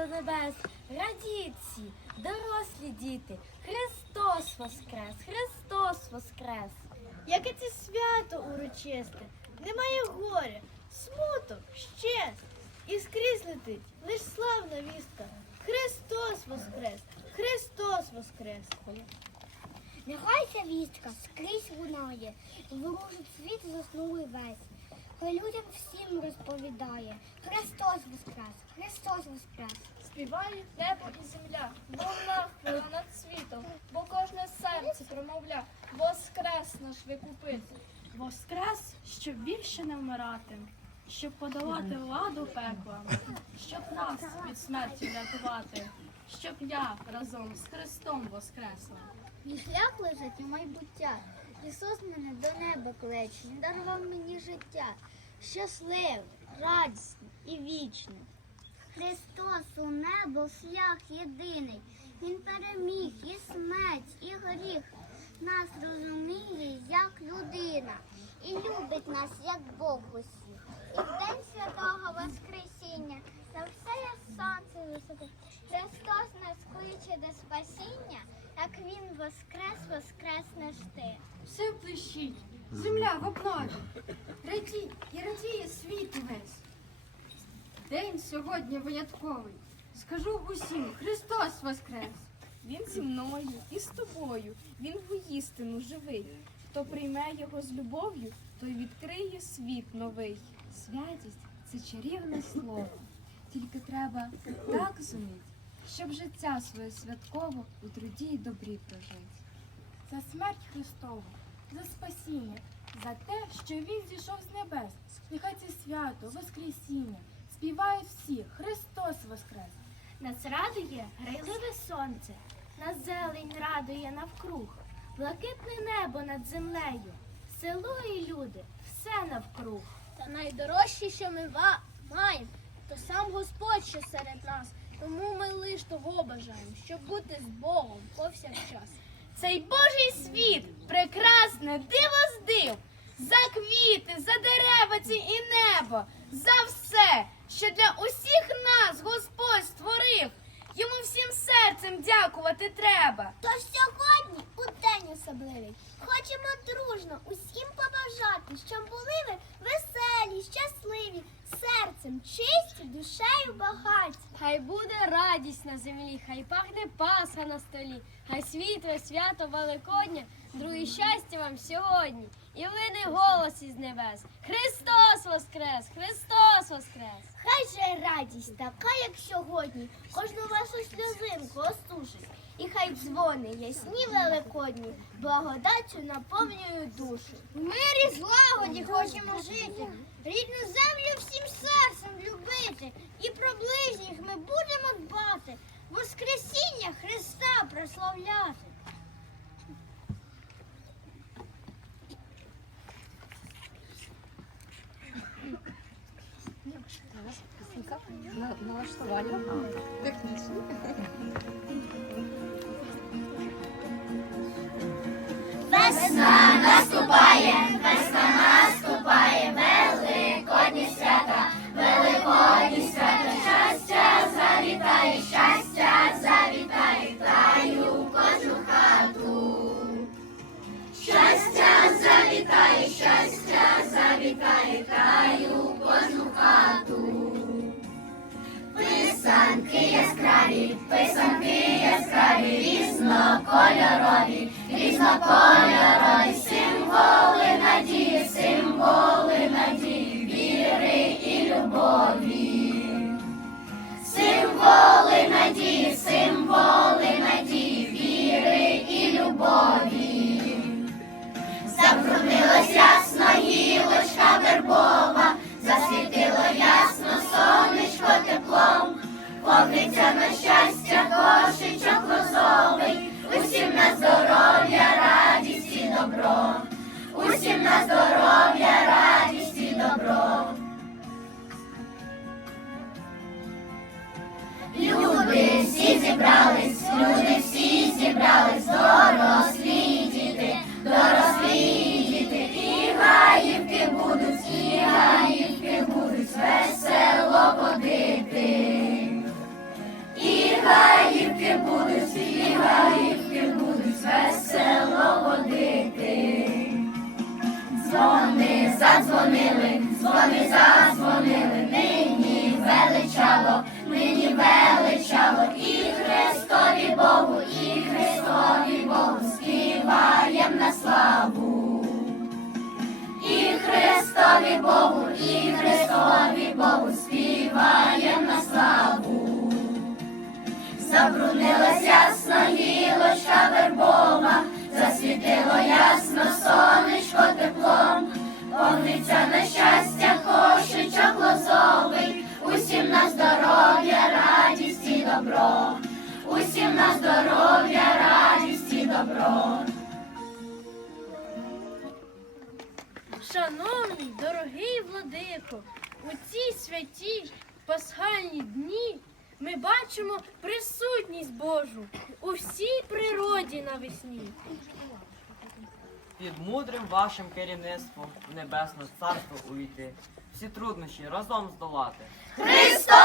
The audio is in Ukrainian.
до небес. Радіть всі, дорослі діти. Христос Воскрес! Христос Воскрес! Яке це свято урочисте, немає горя, смуток, щез. І скрізь летить лиш славна вістка. Христос Воскрес! Христос Воскрес! Нехай ця вістка скрізь лунає, ворожить світ заснули весь. Хай людям всім розповідає. Христос Воскрес! Христос Воскрес! Співає небо і земля, вона хвила над світом, бо кожне серце промовля, воскрес наш викупитель. Воскрес, щоб більше не вмирати, щоб подолати владу пекла, щоб нас від смерті врятувати, щоб я разом з Христом воскресла. Мій шлях лежить у майбуття. Ісус мене до неба кличе, Він дарував мені життя. Щасливе, радісне і вічне. Христос у небо шлях єдиний. Він переміг і смерть, і гріх. Нас розуміє як людина і любить нас як Бог усіх. І в день святого Воскресіння на все я сонце висоти. Христос нас кличе до спасіння, як Він воскрес, воскреснеш ти. Все блищить, земля в обнові. Радій і радіє світ увесь. День сьогодні винятковий. Скажу усім, Христос Воскрес! Він зі мною і з тобою, він воістину живий. Хто прийме його з любов'ю, той відкриє світ новий. Святість це чарівне слово. Тільки треба так зуміть, щоб життя своє святково у труді й добрі прожить. За смерть Христову, за спасіння, за те, що Він зійшов з небес. Нехай це свято, Воскресіння. Співають всі, Христос Воскрес! Нас радує грайливе сонце, нас зелень радує навкруг, блакитне небо над землею, село і люди, все навкруг. Та найдорожче, що ми ва- маємо, то сам Господь, що серед нас. Тому ми лиш того бажаємо, щоб бути з Богом повсякчас. Цей Божий світ прекрасне диво з див, за квіти, за дерева ці і небо, за все, що для усіх нас Господь створив. Йому всім серцем дякувати треба. Тож сьогодні, у день особливий, хочемо дружно усім побажати, щоб були ви веселі, щасливі, серцем чисті, душею багаті. Хай буде радість на землі, хай пахне Пасха на столі, хай світле свято Великодня, друге щастя вам сьогодні. І вине голос із небес. Христос Воскрес! Христос Воскрес! Хай же радість така, як сьогодні, кожну вашу сльозинку осушить. І хай дзвони ясні великодні, благодаттю наповнюють душу. В мирі злагоді хочемо жити, рідну землю всім серцем любити, і про ближніх ми будемо дбати, Воскресіння Христа прославляти. Весна наступає, весна наступає, великодні свята, великодні свята, щастя завітає, щастя завітає, таю кожну хату. Щастя завітає, щастя завітає, таю кожну хату. Писанки яскраві, писанки upon us. усім на здоров'я, радість і добро. Люди всі зібрались, люди всі зібрались, дорослі діти, дорослі діти, і гаївки будуть, і гаївки будуть, весело ходити. І гаївки будуть, і гаївки будуть, весело. Дзвони задзвонили, дзвони задзвонили, нині величало, нині величало, і Христові Богу, і Христові Богу співаєм на славу, і Христові Богу, і Христові Богу співаєм на славу, забрунилась ясна гілочка вербова, засвітило ясно сонце. Шановний дорогий владико, у ці святі пасхальні дні ми бачимо присутність Божу у всій природі навесні. Під мудрим вашим керівництвом в небесне царство увійти, всі труднощі разом здолати. Христос!